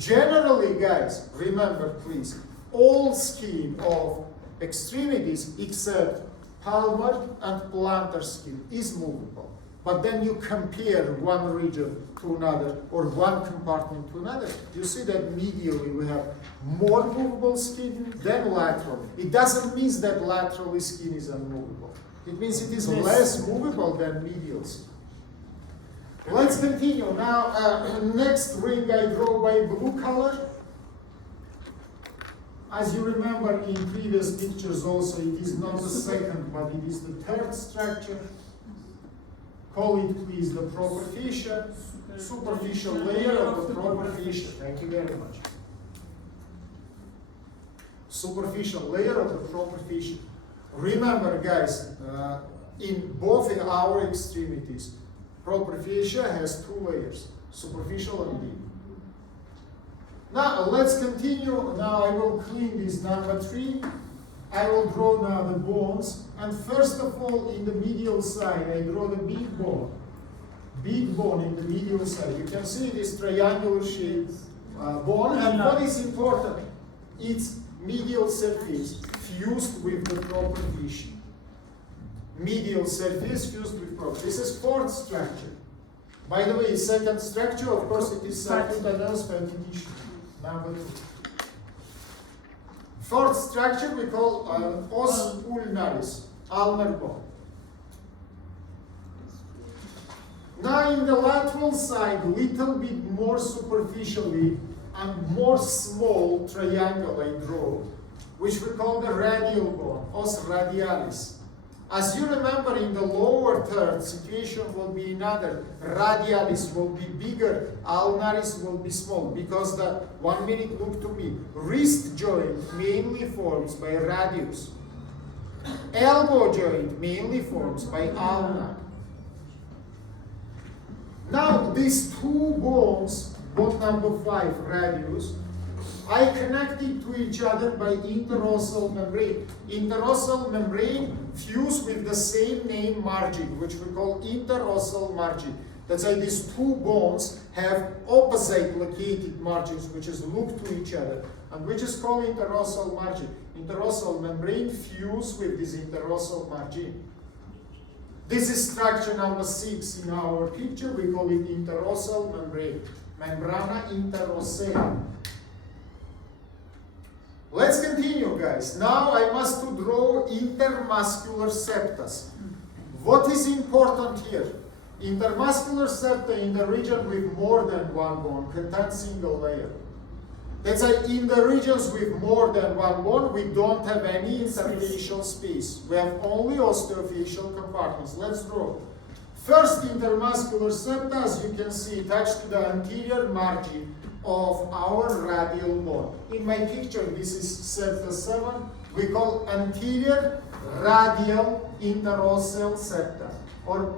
Generally, guys, remember please, all skin of extremities except palmar and plantar skin is movable. But then you compare one region to another or one compartment to another. You see that medially we have more movable skin than lateral. It doesn't mean that lateral skin is unmovable. It means it is less movable than medial skin. Let's continue. Now, next ring I draw by blue color. As you remember in previous pictures also, it is not the second, but it is the third structure. Call it please the proper fascia, superficial layer of the proper fascia. Thank you very much. Superficial layer of the proper fascia. Remember guys, in both our extremities, proper fascia has two layers, superficial and deep. Now let's continue. Now I will clean this number 3. I will draw now the bones. And first of all, in the medial side, I draw the big bone. Big bone in the medial side. You can see this triangular shaped bone. And what is important? Its medial surface fused with the proper fascia. Medial surface fused with proper. This is fourth structure. By the way, second structure, of course, it is subcutaneous fatty tissue. Number 2. Fourth structure we call os ulnaris, ulnar bone. Now in the lateral side, little bit more superficially and more small triangle I draw, which we call the radial bone, os radialis. As you remember, in the lower third, situation will be another. Radialis will be bigger, ulnaris will be small, because the 1 minute look to me. Wrist joint mainly forms by radius. Elbow joint mainly forms by ulnar. Now these two bones, bone number 5, radius, I connected to each other by interossal membrane. Interossal membrane fused with the same name margin, which we call interossal margin. That's why these two bones have opposite located margins, which is look to each other, and which is called interossal margin. Interossal membrane fused with this interossal margin. This is structure number 6 in our picture. We call it interossal membrane. Membrana interossea. Let's continue, guys. Now I must to draw intermuscular septas. What is important here? Intermuscular septa in the region with more than one bone contain single layer. That's why in the regions with more than one bone, we don't have any interfacial space. We have only osteofacial compartments. Let's draw. First intermuscular septa, as you can see, attached to the anterior margin of our radial bone. In my picture, this is septa 7. We call anterior radial interossal septa, or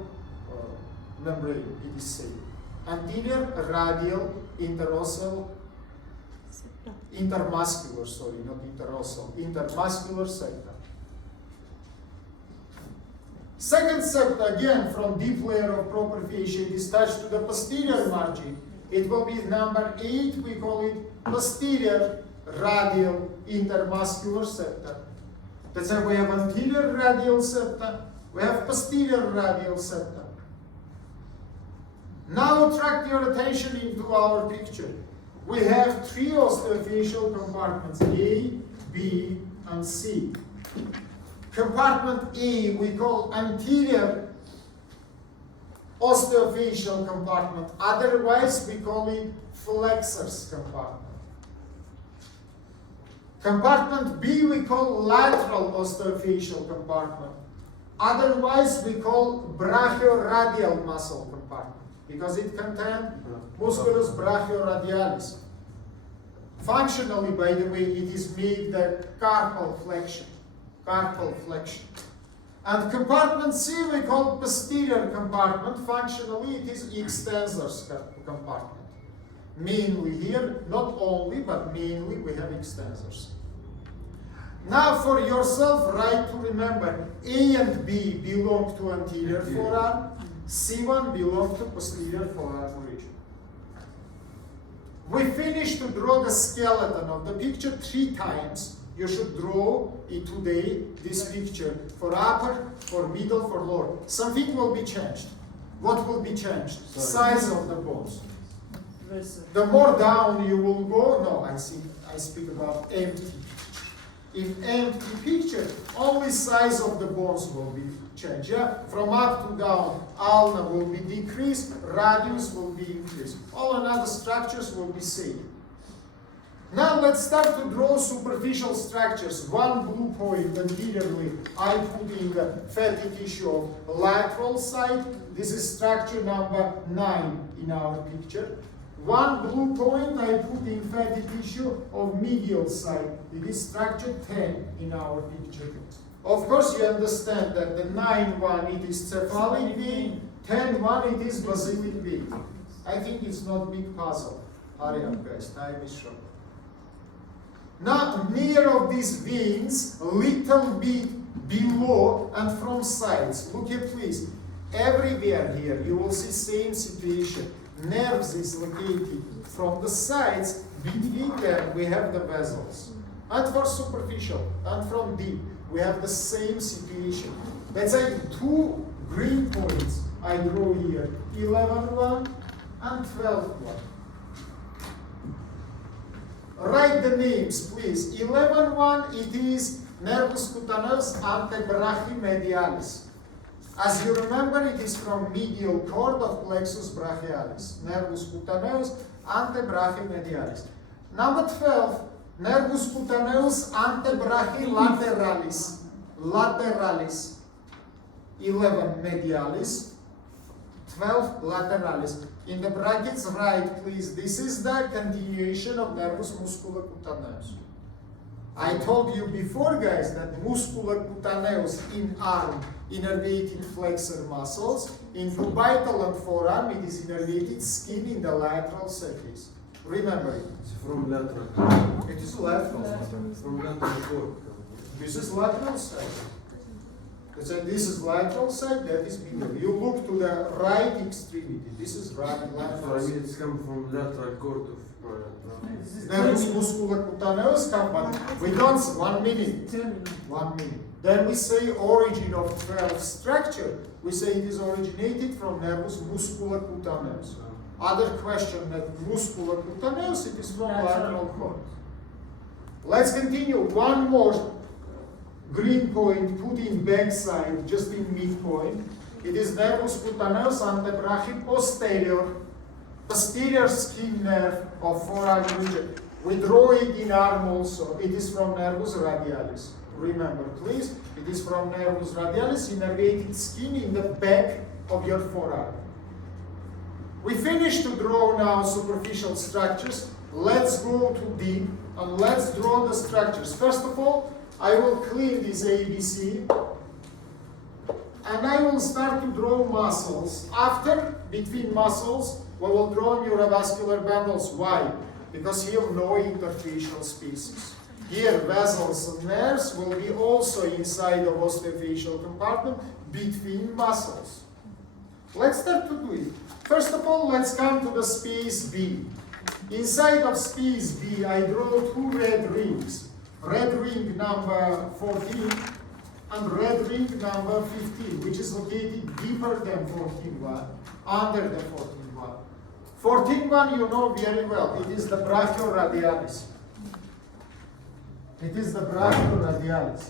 membrane, it is said. Anterior radial interossal, intermuscular, sorry, not interossal, intermuscular septa. Second septa, again, from deep layer of proper fascia, it is attached to the posterior margin. It will be number 8, we call it posterior radial intermuscular septa. That's why we have anterior radial septa, we have posterior radial septa. Now attract your attention into our picture. We have 3 osteofacial compartments, A, B, and C. Compartment A we call anterior osteofacial compartment. Otherwise, we call it flexors compartment. Compartment B we call lateral osteofacial compartment. Otherwise, we call brachioradial muscle compartment because it contains musculus brachioradialis. Functionally, by the way, it is made the carpal flexion. Carpal flexion. And compartment C we call posterior compartment. Functionally, it is extensors compartment. Mainly here, not only, but mainly we have extensors. Now for yourself, right to remember, A and B belong to anterior forearm, C1 belong to posterior forearm region. We finished to draw the skeleton of the picture 3 times. You should draw it today, this picture, for upper, for middle, for lower. Something will be changed. What will be changed? Size of the bones. The more down you will go, no, I speak about empty. In empty picture, only size of the bones will be changed. Yeah? From up to down, ulna will be decreased, radius will be increased. All another structures will be same. Now let's start to draw superficial structures. One blue point anteriorly, I put in the fatty tissue of lateral side. This is structure number 9 in our picture. One blue point I put in fatty tissue of medial side. It is structure 10 in our picture. Of course you understand that the 9-1 it is cephalic vein, 10-1 it is basilic vein. I think it's not big puzzle. Hurry up guys, time is short. Now near of these veins, a little bit below and from sides. Look here please. Everywhere here you will see same situation. Nerves is located from the sides. Between them we have the vessels. And for superficial and from deep we have the same situation. Let's say 2 green points I draw here. 11-1 and 12-1. Write the names, please. 11-1, it is nervus cutaneus antebrachymedialis. As you remember, it is from medial cord of plexus brachialis. Nervus cutaneus antebrachymedialis. Number 12, nervus cutaneus antebrachylateralis. Lateralis. 11 medialis. 12 lateralis. In the brackets, write please, this is the continuation of nervus musculocutaneus. I told you before guys that musculocutaneus in arm, innervated flexor muscles, in cubital and forearm it is innervated skin in the lateral surface. Remember it. It's from lateral. It is lateral. From lateral cord. This is lateral side. So this is lateral side, that is medial. You look to the right extremity. This is right lateral. So I mean it's coming from lateral cord of nervus musculocutaneus come, but we don't. 1 minute. 1 minute. Then we say origin of 12 structure. We say it is originated from nervus musculocutaneus. Other question that musculocutaneus, it is from lateral cord. Let's continue. One more green point put in backside, just in midpoint. It is nervus cutaneus antebrachy posterior, posterior skin nerve of forearm region. We draw it in arm also. It is from nervus radialis. Remember, please, it is from nervus radialis, innervated skin in the back of your forearm. We finished to draw now superficial structures. Let's go to deep and let's draw the structures. First of all, I will clean this ABC and I will start to draw muscles. After, between muscles, we will draw neurovascular bundles. Why? Because here no interfacial spaces. Here vessels and nerves will be also inside of osteofacial compartment between muscles. Let's start to do it. First of all, let's come to the space B. Inside of space B, I draw 2 red rings. Red ring number 14 and red ring number 15, which is located deeper than 14-1, under the 14-1. 14-1 you know very well, it is the brachioradialis. It is the brachioradialis.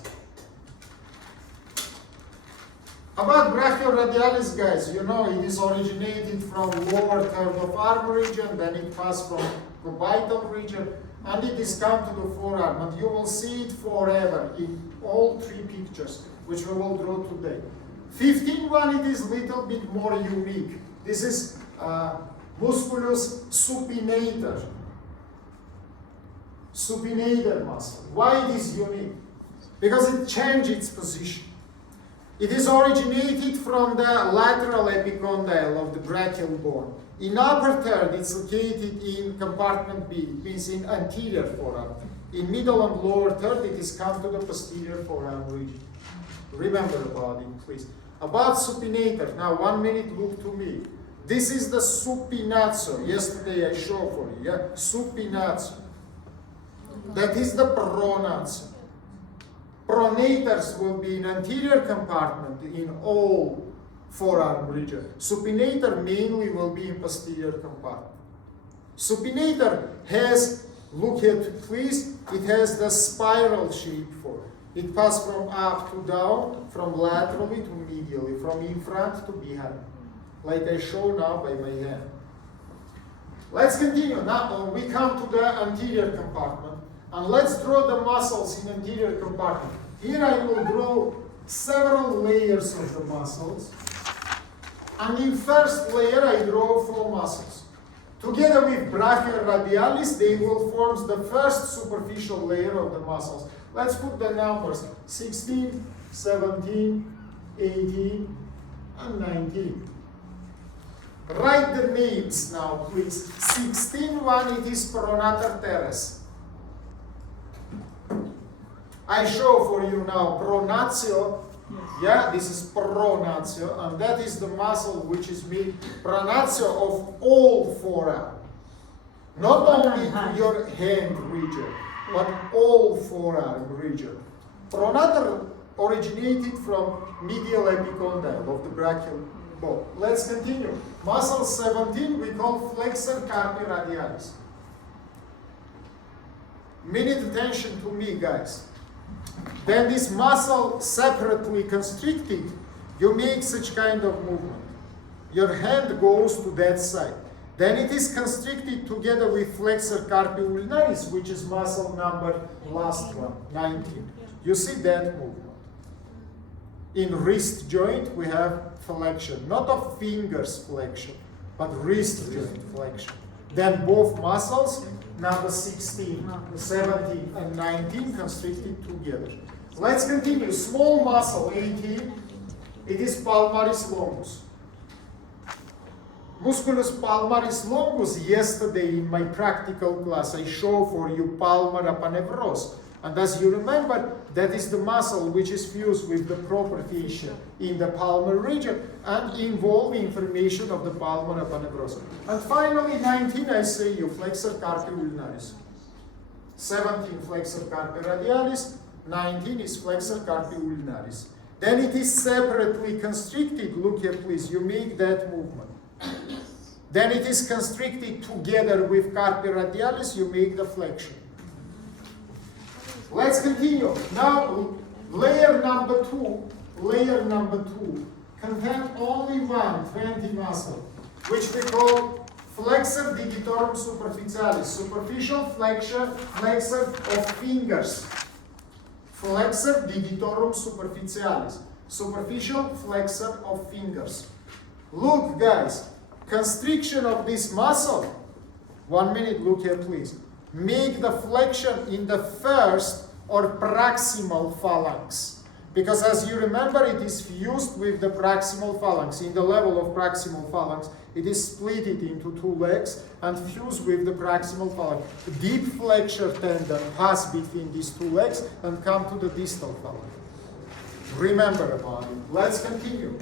About brachioradialis, guys, you know it is originated from lower third of arm region, then it passed from cubital region, and it is come to the forearm, and you will see it forever in all 3 pictures, which we will draw today. 15-1, it is little bit more unique. This is musculus supinator. Supinator muscle. Why it is unique? Because it changed its position. It is originated from the lateral epicondyle of the brachial bone. In upper third, it's located in compartment B, it means in anterior forearm. In middle and lower third, it is come to the posterior forearm region. Remember about it, please. About supinator, now 1 minute, look to me. This is the supinatio. Yesterday I showed for you, yeah? Supinatio. That is the pronatio. Pronators will be in anterior compartment in all forearm region. Supinator mainly will be in posterior compartment. Supinator has, look at please, it has the spiral shape form. It passes from up to down, from laterally to medially, from in front to behind, like I show now by my hand. Let's continue. Now we come to the anterior compartment, and let's draw the muscles in anterior compartment. Here I will draw several layers of the muscles, and in first layer I draw 4 muscles. Together with brachioradialis, they will form the first superficial layer of the muscles. Let's put the numbers 16, 17, 18, and 19. Write the names now, please. 16 one, it is pronator teres. I show for you now pronatio. Yeah, this is pronatio, and that is the muscle which is made pronatio of all forearm. Not only your hand region, but all forearm region. Pronator originated from medial epicondyle of the brachial bone. Let's continue. Muscle 17 we call flexor carpi radialis. Minute attention to me, guys. Then this muscle separately constricted, you make such kind of movement. Your hand goes to that side. Then it is constricted together with flexor carpi ulnaris, which is muscle number last one, 19. You see that movement. In wrist joint, we have flexion, not of fingers flexion, but wrist joint flexion. Then both muscles, number 16, 17, and 19 constricted together. Let's continue. Small muscle, 18, it is palmaris longus. Musculus palmaris longus, yesterday in my practical class, I show for you palmar aponeuros. And as you remember, that is the muscle which is fused with the proper fascia in the palmar region and involve information of the palmar aponeuros. And finally, 19, I say you, flexor carpi ulnaris. 17, flexor carpi radialis. 19 is flexor carpi ulnaris. Then it is separately constricted. Look here, please. You make that movement. Then it is constricted together with carpi radialis. You make the flexion. Let's continue. Now, layer number 2 contains only 20 muscle, which we call flexor digitorum superficialis, superficial flexor of fingers. Flexor digitorum superficialis, superficial flexor of fingers. Look, guys, constriction of this muscle. 1 minute, look here, please. Make the flexion in the first or proximal phalanx. Because as you remember, it is fused with the proximal phalanx. In the level of proximal phalanx, it is split into 2 legs and fused with the proximal phalanx. Deep flexor tendon pass between these 2 legs and come to the distal phalanx. Remember about it. Let's continue.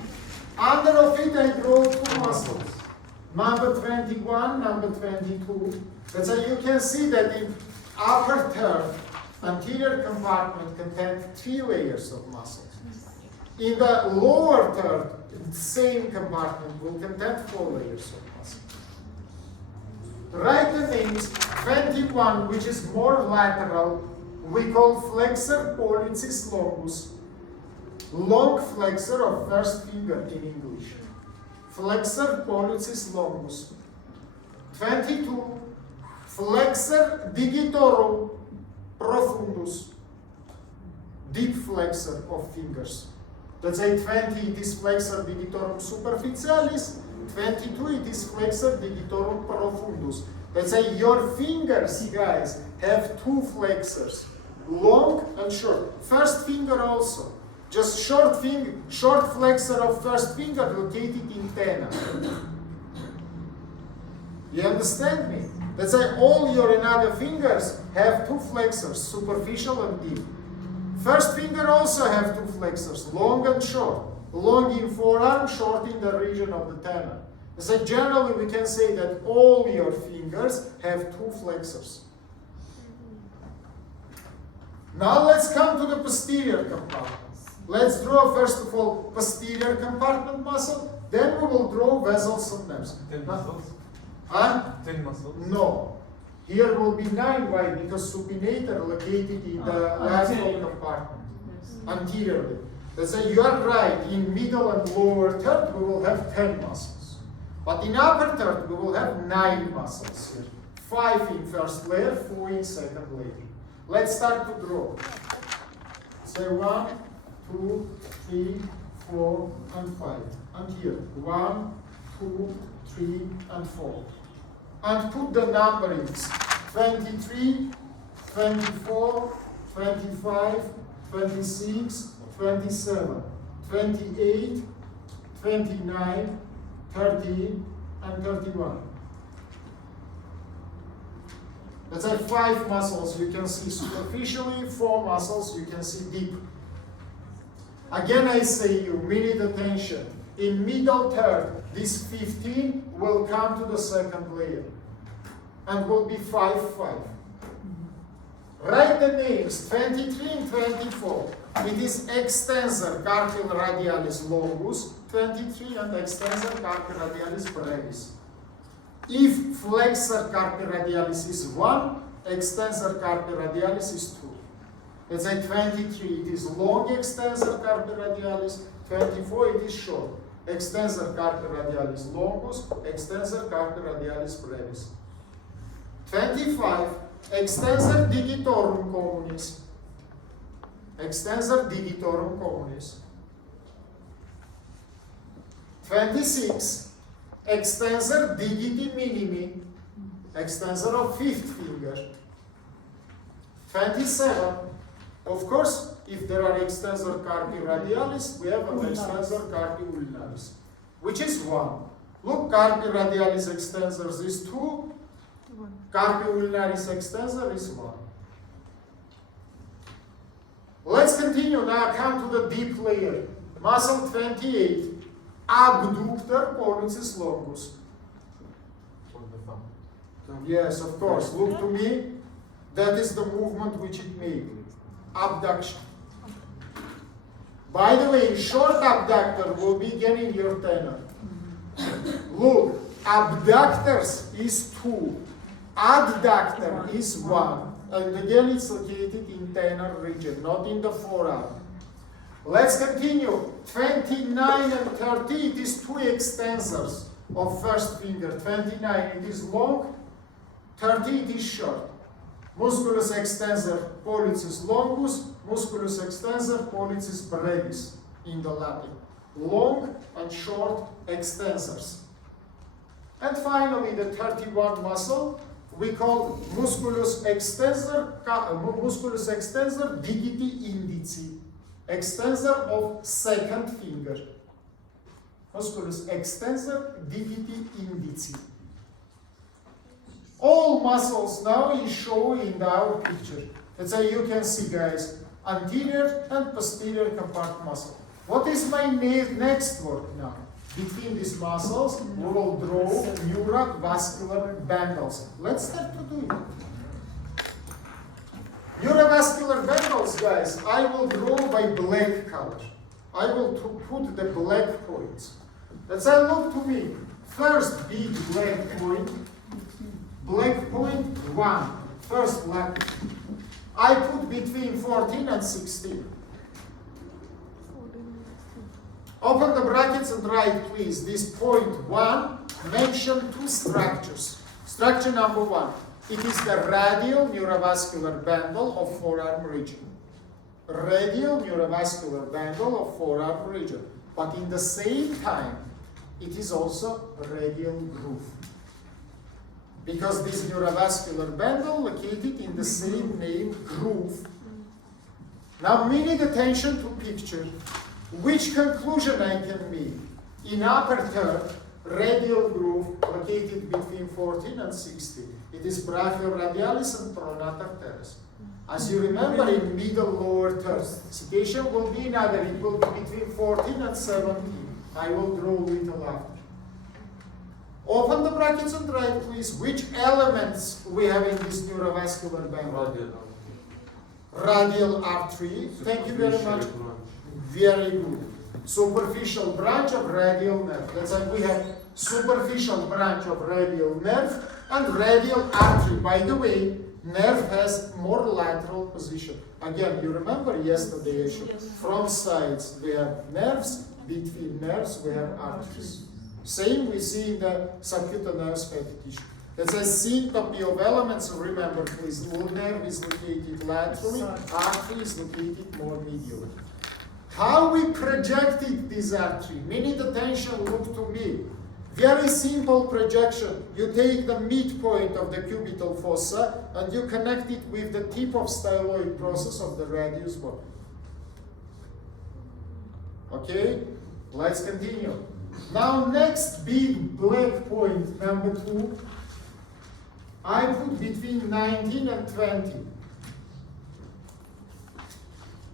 Under of it, I draw 2 muscles. Number 21, number 22. That's how you can see that in upper third, anterior compartment contains 3 layers of muscles. In the lower third, same compartment will contain 4 layers of muscles. Write the names. 21, which is more lateral, we call flexor pollicis longus. Long flexor of first finger in English. Flexor pollicis longus. 22, flexor digitorum profundus, deep flexor of fingers. Let's say 20, it is flexor digitorum superficialis. 22, it is flexor digitorum profundus. Let's say your fingers, guys, have 2 flexors, long and short. First finger also. Just short flexor of first finger located in tena. You understand me? Let's say all your another fingers have 2 flexors, superficial and deep. First finger also have 2 flexors, long and short. Long in forearm, short in the region of the tena. So generally we can say that all your fingers have two flexors. Now let's come to the posterior compartment. Let's draw first of all posterior compartment muscle, then we will draw vessels and nerves. 10 muscles? Huh? 10 muscles? No. Here will be 9. Why? Because supinator located in the lateral compartment, anteriorly. Let's say you are right, in middle and lower third we will have 10 muscles. But in upper third we will have 9 muscles here. 5 in first layer, 4 in second layer. Let's start to draw. Say 1, 2, 3, 4, and 5. And here, 1, 2, 3, and 4. And put the numberings 23, 24, 25, 26, 27, 28, 29, 30, and 31. Let's say 5 muscles you can see superficially, 4 muscles you can see deep. Again I say you, minute attention. In middle third, this 15 will come to the second layer and will be 5, 5. Write the names 23 and 24. It is extensor carpi radialis longus, 23, and extensor carpi radialis brevis. If flexor carpi radialis is 1, extensor carpi radialis is 2. Let's say 23, it is long extensor carpi radialis, 24, it is short. Extensor carpi radialis longus, extensor carpi radialis brevis. 25, extensor digitorum communis. Extensor digitorum communis. 26, extensor digiti minimi. Extensor of 5th finger. 27, of course, if there are extensor carpi radialis, we have an extensor carpi ulnaris, which is 1. Look, carpi radialis extensors is 2, carpi ulnaris extensor is 1. Let's continue now, come to the deep layer. Muscle 28, abductor pollicis longus. For the thumb. Yes, of course, look to me. That is the movement which it made. Abduction. By the way, short abductor will begin in your tenor. Look, abductors is 2, adductor is 1, and again it's located in tenor region, not in the forearm. Let's continue. 29 and 30, it is 2 extensors of first finger. 29, it is long, 30, it is short. Musculus extensor pollicis longus, musculus extensor pollicis brevis in the Latin. Long and short extensors. And finally, the 31 muscle we call musculus extensor digiti indici, extensor of second finger. Musculus extensor digiti indici. All muscles now is shown in our picture. Let's say you can see, guys, anterior and posterior compartment muscle. What is my next work now? Between these muscles, we will draw neurovascular bundles. Let's start to do it. Neurovascular bundles, guys, I will draw by black color. I will put the black points. Let's say, look to me. First big black point. Black point 1, first black. I put between 14 and 16. Open the brackets and write, please, this point 1, mention 2 structures. Structure number 1, it is the radial neurovascular bundle of forearm region. Radial neurovascular bundle of forearm region. But in the same time, it is also radial groove. Because this neurovascular bundle located in the same name groove. Now minute attention to picture. Which conclusion I can make? In upper third, radial groove located between 14 and 16. It is brachioradialis and pronator teres. As you remember, in middle lower third, situation will be another. It will be between 14 and 17. I will draw little after. Open the brackets and write, please, which elements we have in this neurovascular bundle. Radial artery. Thank you very much. Very good. Superficial branch of radial nerve. That's why we have superficial branch of radial nerve and radial artery. By the way, nerve has more lateral position. Again, you remember yesterday, from sides we have nerves, between nerves we have arteries. Same we see in the subcutaneous fatty tissue. That's a syncope of elements. So remember, please, nerve is located laterally, artery is located more medially. How we projected this artery? Minute attention, look to me. Very simple projection. You take the midpoint of the cubital fossa and you connect it with the tip of styloid process of the radius bone. Okay? Let's continue. Now next big black point, number 2, I put between 19 and 20.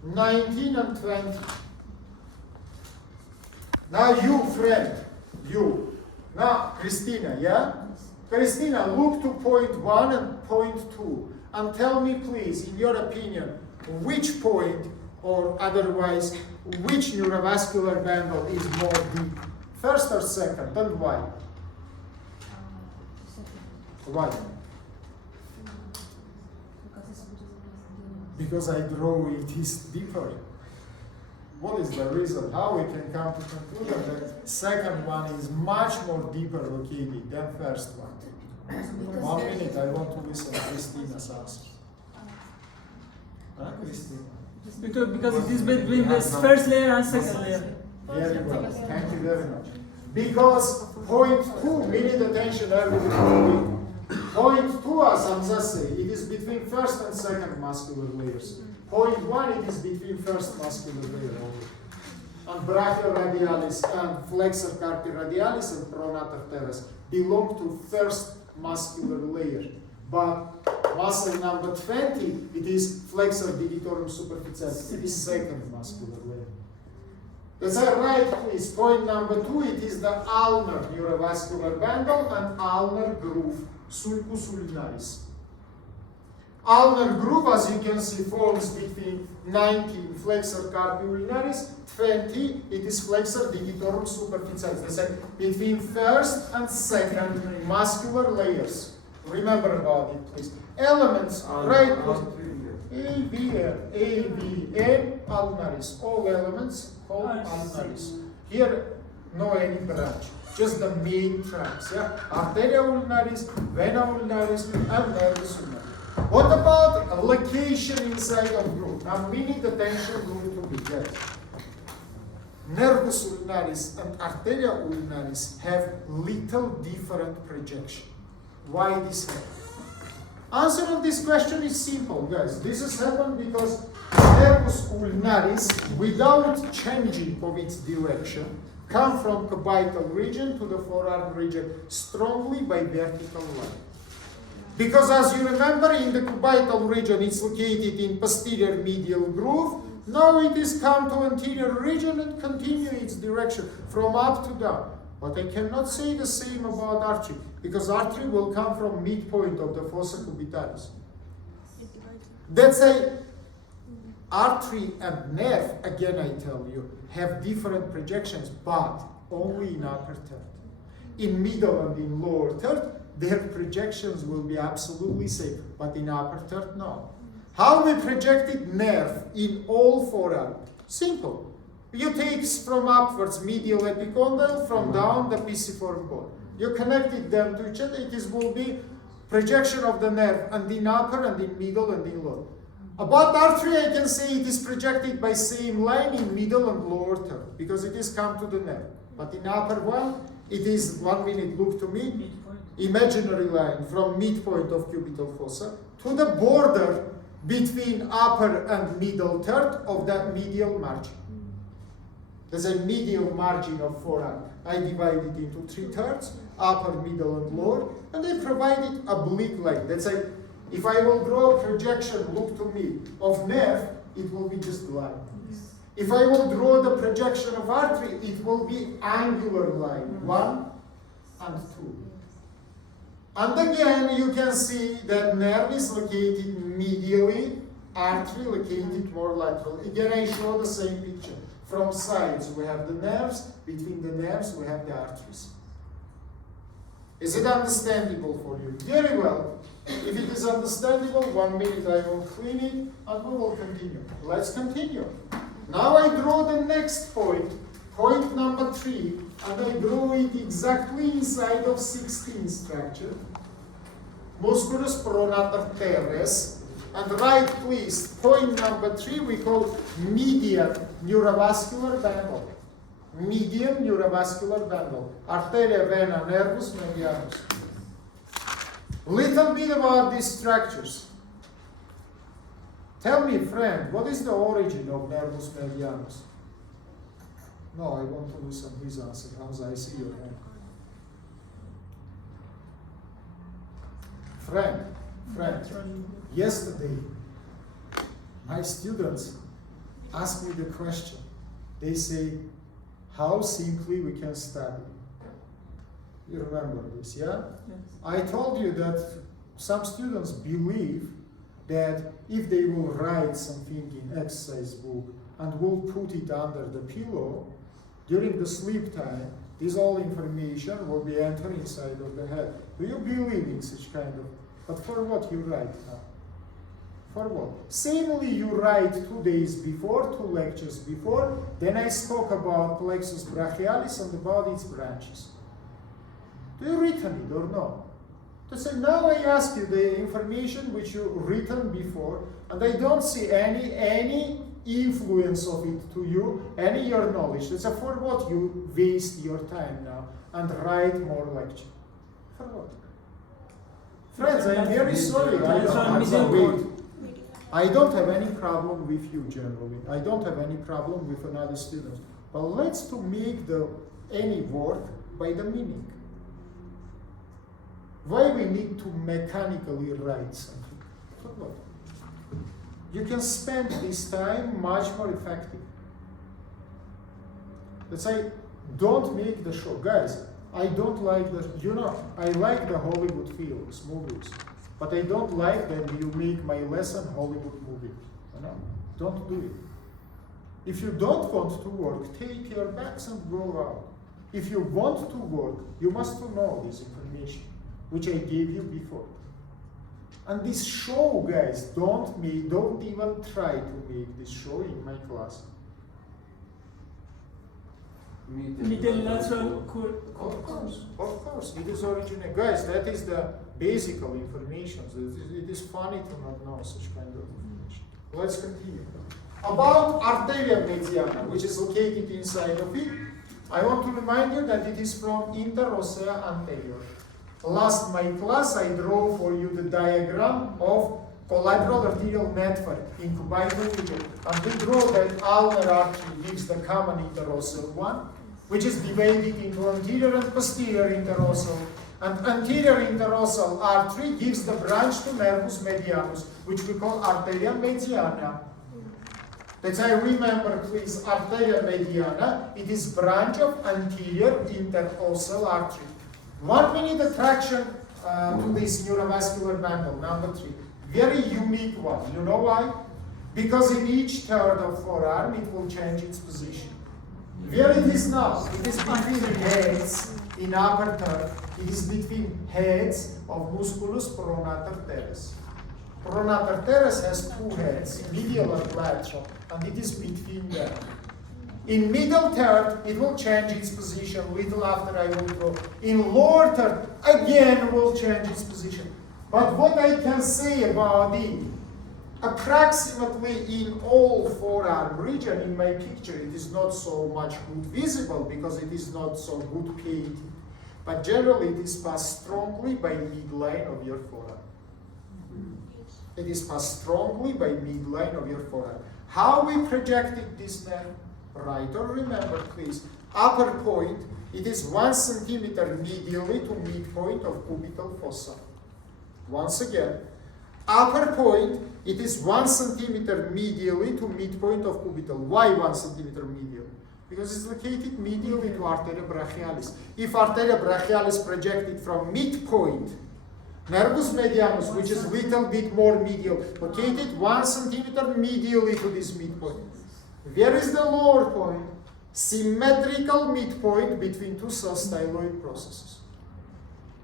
19 and 20. Now you, friend, you. Now, Christina, yeah? Christina, look to point 1 and point 2 and tell me, please, in your opinion, which point or otherwise, which neurovascular bundle is more deep? First or second, and why? Why? Because I draw it is deeper. What is the reason? How we can come to conclusion that second one is much more deeper located than first one? 1 minute, I want to listen to Christina's answer. Huh, Christina? Because it is between the first layer and second layer. Very well, thank you very much. Because point 2, minute attention, everybody. Point 2, as Hamza say, it is between first and second muscular layers. Point 1, it is between first muscular layer. And brachioradialis and flexor carpi radialis and pronator teres belong to first muscular layer. But muscle number 20, it is flexor digitorum superficialis. It is second muscular layer. That's right, please. Point number 2, it is the ulnar neurovascular bundle and ulnar groove, sulcus ulnaris. Ulnar groove, as you can see, forms between 19 flexor carpi ulnaris, 20, it is flexor digitorum superficialis. That's right, between first and second muscular layers. Remember about it, please. Elements, right? A, B, N, ulnaris. All elements called ulnaris. Here, no any branch, just the main tracks. Yeah, arteria ulnaris, vena ulnaris, and nervus ulnaris. What about a location inside of groove? Now, minute attention, going to be there. Nervus ulnaris and arteria ulnaris have little different projection. Why this happens? Answer of this question is simple, guys. This has happened because nervus ulnaris, without changing of its direction, come from cubital region to the forearm region strongly by vertical line. Because as you remember, in the cubital region, it's located in posterior medial groove. Now it is come to anterior region and continue its direction from up to down. But I cannot say the same about artery, because artery will come from midpoint of the fossa cubitalis. That's a artery and nerve, again I tell you, have different projections, but only in upper third. In middle and in lower third, their projections will be absolutely same, but in upper third, no. How we projected nerve in all forearm? Simple. You take from upwards medial epicondyle, from down the pisiform bone. You connected them to each other, it will be projection of the nerve and in upper and in middle and in lower. About artery, I can say it is projected by same line in middle and lower third, because it is come to the nerve. But in upper one, it is, 1 minute, look to me, imaginary line from midpoint of cubital fossa to the border between upper and middle third of that medial margin. There's a medial margin of forearm. I divide it into 3/3, upper, middle, and lower, and I provided oblique line. That's like, if I will draw a projection, look to me, of nerve, it will be just line. If I will draw the projection of artery, it will be angular line, 1 and 2. And again, you can see that nerve is located medially, artery located more lateral. Again, I show the same picture. From sides, we have the nerves. Between the nerves, we have the arteries. Is it understandable for you? Very well. If it is understandable, 1 minute I will clean it and we will continue. Let's continue. Now I draw the next point, point number 3, and I draw it exactly inside of 16 structure. Musculus pronator teres. And write please, point number 3 we call median neurovascular bundle. Median neurovascular bundle. Arteria, vena, nervus medianus. Little bit about these structures. Tell me, friend, what is the origin of nervus medianus? No, I want to listen his answer, Hans, I see your hand. Friend, yesterday, my students asked me the question. They say, how simply we can study. You remember this, yeah? Yes. I told you that some students believe that if they will write something in exercise book and will put it under the pillow, during the sleep time, this all information will be entered inside of the head. Do you believe in such kind of? But for what you write now? For what? Samely you write 2 days before, 2 lectures before, then I spoke about plexus brachialis and about its branches. Do you written it or no? To say, now I ask you the information which you written before, and I don't see any influence of it to you, any your knowledge. That's for what you waste your time now and write more lecture. For what? Friends, I'm very sorry. I don't have any problem with you generally. I don't have any problem with another student. But let's to make any word by the meaning. Why we need to mechanically write something? For what? You can spend this time much more effective. Let's say, don't make the show. Guys, I don't like I like the Hollywood films, movies, but I don't like that you make my lesson Hollywood movie. Don't do it. If you don't want to work, take your bags and go out. If you want to work, you must know this information, which I gave you before. And this show, guys, don't even try to make this show in my class. Middle lateral Of course, it is original. Guys, that is the basic information. It is funny to not know such kind of information. Let's continue. About arteria mediana, which is located inside of it, I want to remind you that it is from interossea anterior. Last my class, I draw for you the diagram of collateral arterial network in cubital figure. And we draw that ulnar artery gives the common interosseal one, which is divided into anterior and posterior interosseal. And anterior interosseal artery gives the branch to nervus medianus, which we call arteria mediana. Let's say, remember please, arteria mediana, it is branch of anterior interosseal artery. 1 minute attraction to this neurovascular bundle, number 3. Very unique one. You know why? Because in each third of forearm, it will change its position. Where it is now? It is between heads in upper third. It is between heads of musculus pronator teres. Pronator teres has 2 heads, medial and lateral, and it is between them. In middle third, it will change its position little after I will go. In lower third, again will change its position. But what I can say about it, approximately in all forearm region in my picture, it is not so much good visible because it is not so good painted. But generally, it is passed strongly by midline of your forearm. It is passed strongly by midline of your forearm. How we projected this nerve? Right, or remember please, upper point, it is 1 centimeter medially to midpoint of cubital fossa. Once again, upper point, it is 1 centimeter medially to midpoint of cubital. Why 1 centimeter medially? Because it's located medially to arteria brachialis. If arteria brachialis projected from midpoint Nervus medianus, which is little bit more medial, located 1 centimeter medially to this midpoint. Where is the lower point? Symmetrical midpoint between two styloid processes.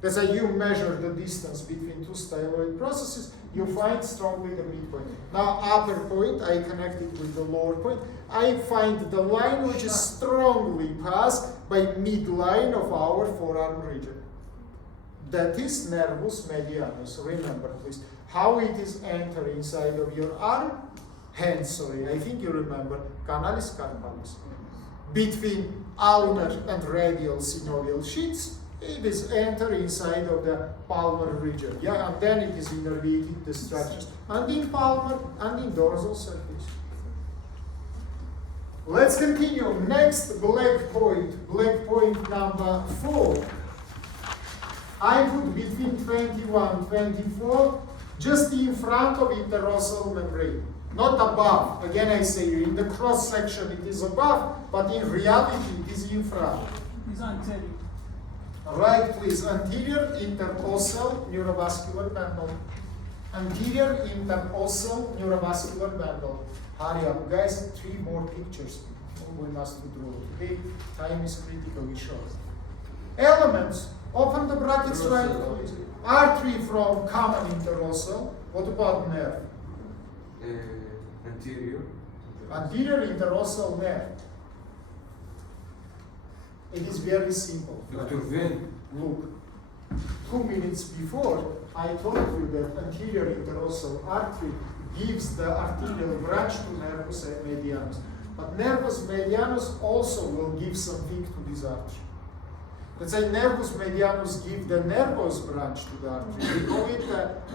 That's how you measure the distance between two styloid processes, you find strongly the midpoint. Now upper point, I connect it with the lower point. I find the line which is strongly passed by midline of our forearm region. That is nervus medianus. Remember, please, how it is entering inside of your arm, hand, sorry, I think you remember, canalis carpalis. Between ulnar and radial synovial sheaths, it is entering inside of the palmar region, yeah, and then it is innervating the structures, and in palmar and in dorsal surface. Let's continue. Next, black point number 4. I put between 21, 24, just in front of interosseal membrane, not above. Again, I say in the cross section it is above, but in reality it is in front. It's anterior. Right, please. Anterior interosseal neurovascular bundle. Anterior interosseal neurovascular bundle. Hurry up, guys. 3 more pictures we must draw. Today, time is critically short. Elements. Open the brackets right, please. Artery from common interosseal. What about nerve? Anterior. Anterior interosseal nerve. It is very simple. Dr. Vein. Look, 2 minutes before, I told you that anterior interosseal artery gives the arterial branch to nervus medianus. But nervus medianus also will give something to this artery. Let's say nervus medianus give the nervous branch to the artery. We call it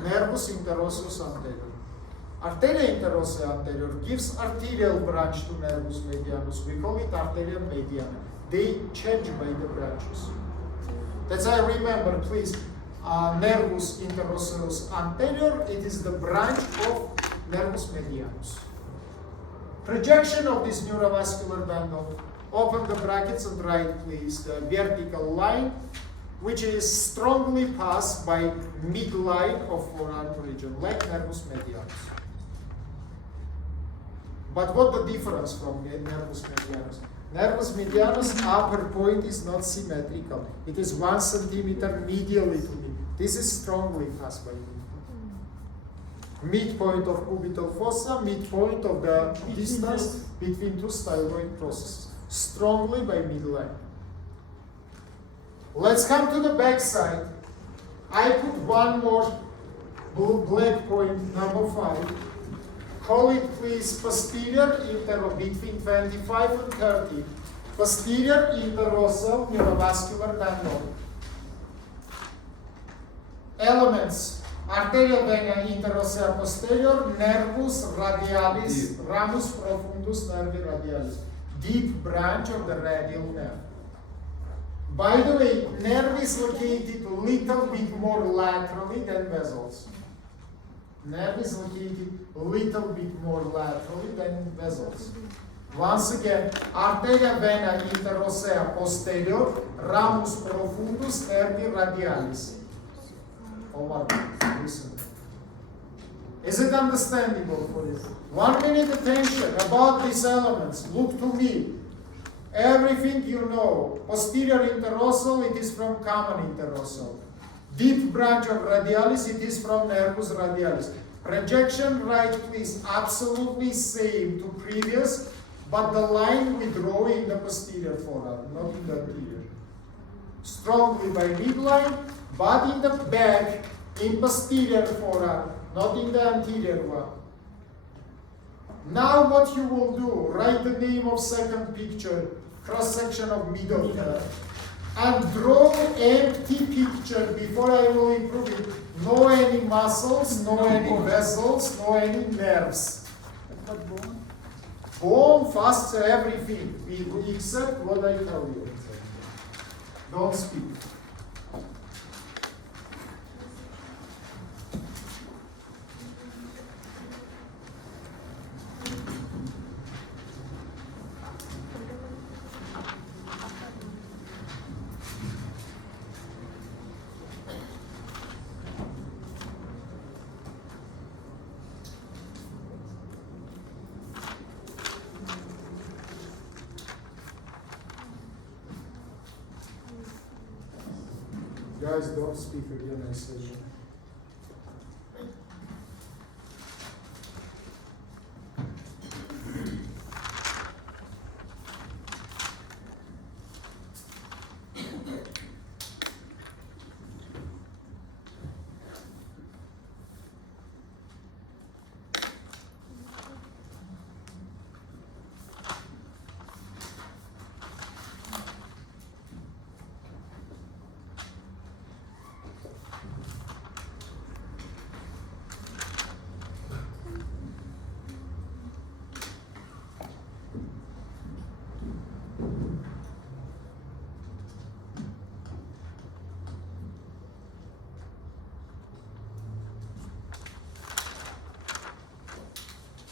nervus interosseus anterior. Arteria interosseus anterior gives arterial branch to nervus medianus. We call it arteria mediana. They change by the branches. That's why remember, please, nervus interosseus anterior, it is the branch of nervus medianus. Projection of this neurovascular bundle. Open the brackets and write, please, the vertical line, which is strongly passed by midline of forearm region, like nervus medianus. But what the difference from nervus medianus? Nervus medianus upper point is not symmetrical. It is 1 centimeter medially to me. This is strongly passed by me. Midpoint of cubital fossa, midpoint of the distance between two styloid processes. Strongly by midline. Let's come to the back side. I put one more black point, number 5. Call it, please, posterior between 25 and 30. Posterior interosseal neurovascular bundle. Elements. Arteria vena interossea posterior, nervus radialis, ramus profundus nervi radialis. Deep branch of the radial nerve. By the way, nerve is located a little bit more laterally than vessels. Nerve is located a little bit more laterally than vessels. Once again, arteria vena interossea posterior, ramus profundus nervi radialis. Listen. Is it understandable for you? 1 minute attention about these elements. Look to me. Everything you know. Posterior interosseal, it is from common interosseal. Deep branch of radialis, it is from nervus radialis. Projection right, please, absolutely same to previous, but the line we draw in the posterior forearm, not in the anterior. Strongly by midline, but in the back, in posterior forearm, not in the anterior one. Now what you will do, write the name of second picture, cross-section of middle nerve, and draw empty picture before I will improve it. No any muscles, no any vessels, no any nerves. Bone, fast, everything, except what I tell you. Don't speak. guys don't speak again, I say.